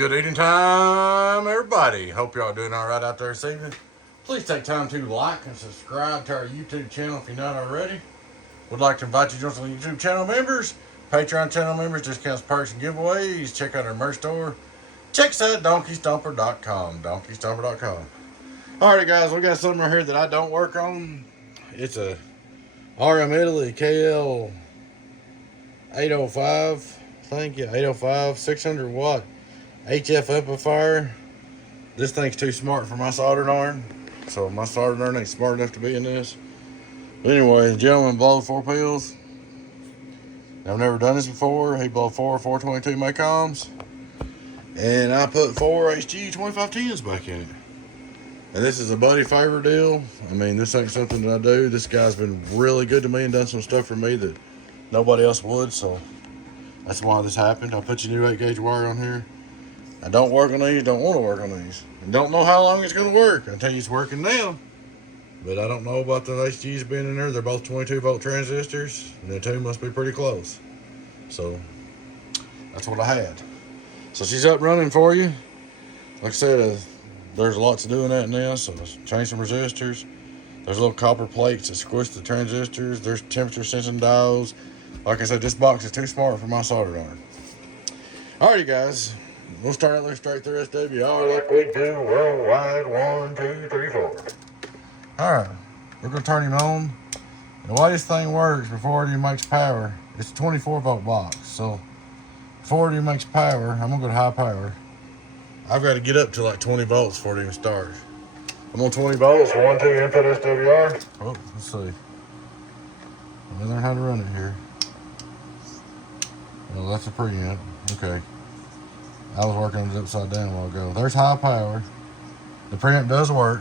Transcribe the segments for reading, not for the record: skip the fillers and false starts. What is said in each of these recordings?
Good evening time, everybody. Hope y'all doing all right out there this evening. Please take time to like and subscribe to our YouTube channel if you're not already. Would like to invite you to join some YouTube channel members, Patreon channel members, discounts, perks, and giveaways. Check out our merch store. Check us out at donkeystomper.com. Donkeystomper.com. Alrighty, guys, we got something right here that I don't work on. It's a RM Italy KL 805. I think, yeah, 805, 600 watt HF amplifier. This thing's too smart for my soldering iron, so my soldering iron ain't smart enough to be in this. But anyway, the gentleman blowed 4 pills. I've never done this before. He blowed 422 Macoms, and I put 4 HG 2510s back in it. And this is a buddy favor deal. I mean, this ain't something that I do. This guy's been really good to me and done some stuff for me that nobody else would, so that's why this happened. I put your new 8 gauge wire on here. I don't work on these, don't want to work on these. And don't know how long it's going to work. I tell you it's working now. But I don't know about the HGs being in there. They're both 22 volt transistors, and the two must be pretty close. So that's what I had. So she's up running for you. Like I said, there's lots of doing that now. So let's change some resistors. There's little copper plates that squish the transistors. There's temperature sensing diodes. Like I said, this box is too smart for my soldering iron. Alrighty, guys. We'll start out there straight through SWR like we do worldwide. 1, 2, 3, 4. Alright, we're going to turn him on. And the way this thing works before it even makes power, it's a 24 volt box. So before it even makes power, I'm going to go to high power. I've got to get up to like 20 volts before it even starts. I'm on 20 volts, 1, 2, input SWR. Oh, let's see. I'll learn how to run it here. Well, that's a preamp. Okay. I was working on it upside down a while ago. There's high power. The preamp does work.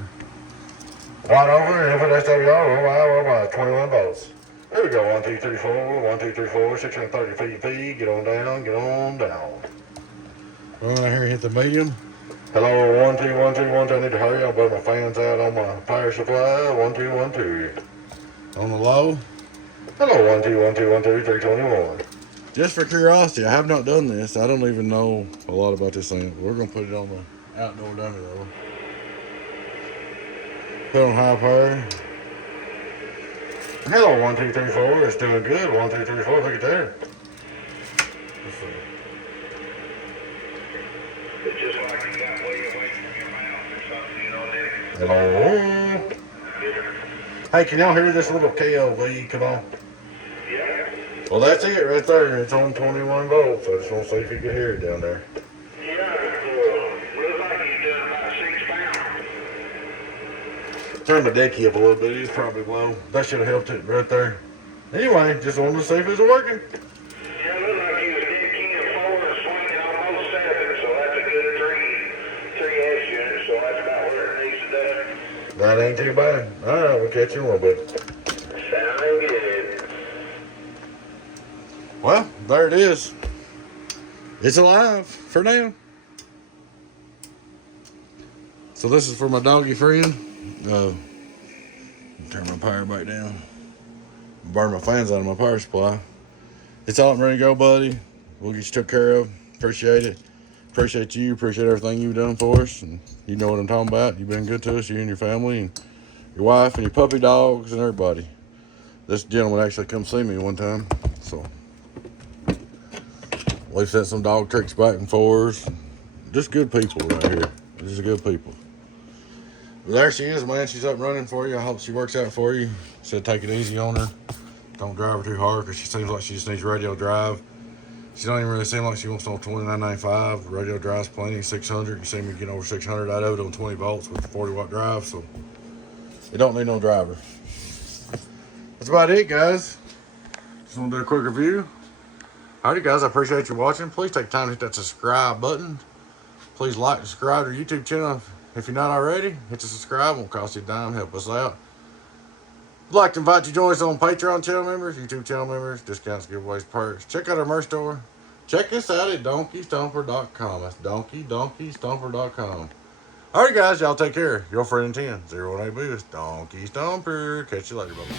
Right over, input SWR, 21 volts. There we go, 1, 2, 3, 4, 1, 2, 3, 4, 630 VP. Get on down, get on down. Run out here, hit the medium. Hello, 1, 2, 1, 2, 1, 2. I need to hurry. I'll blow my fans out on my power supply. 1, 2, 1, 2. On the low. Hello, 1, 2, 1, 2, 1, 2, 321. Just for curiosity, I have not done this. I don't even know a lot about this thing. We're going to put it on the outdoor dummy though. Put on high power. Hello, 1, 2, 3, 4. It's doing good. 1, 2, 3, 4. Look at there. Let's see. It's just like you got way away from your mouth or something, you know, Hello. Hey, can y'all hear this little KLV? Come on. Yeah. Well, that's it right there. It's on 21 volts. I just want to see if you can hear it down there. Yeah, looks like you're doing about 6 pounds. Turn my decky up a little bit. It's probably low. That should have helped it right there. Anyway, just wanted to see if it was working. Yeah, it looks like you was dead king of 4 and swinging almost 7, so that's a good 3S unit, so that's about where it needs to do. That ain't too bad. All right, we'll catch you in a little bit. Sounding good. Well, there it is. It's alive for now. So this is for my doggy friend. Turn my power back down. Burn my fans out of my power supply. It's all ready to go, buddy. We'll get you took care of. Appreciate it. Appreciate you. Appreciate everything you've done for us. And you know what I'm talking about. You've been good to us, you and your family, and your wife, and your puppy dogs, and everybody. This gentleman actually come see me one time. So we've sent some dog tricks back and forth. Just good people right here. Just good people. Well, there she is, man. She's up running for you. I hope she works out for you. Said take it easy on her. Don't drive her too hard because she seems like she just needs radio drive. She don't even really seem like she wants to on 2995. Radio drive's plenty, 600. You see me get over 600 out of it on 20 volts with a 40 watt drive, so it don't need no driver. That's about it, guys. Just want to do a quick review. Alrighty, guys, I appreciate you watching. Please take time to hit that subscribe button. Please like and subscribe to our YouTube channel. If you're not already, hit the subscribe. It won't cost you a dime. Help us out. I'd like to invite you to join us on Patreon channel members, YouTube channel members, discounts, giveaways, perks. Check out our merch store. Check us out at donkeystomper.com. That's donkeystomper.com. Alright, guys, y'all take care. Your friend in 10, 018 Boost, Donkey Stomper. Catch you later, buddy.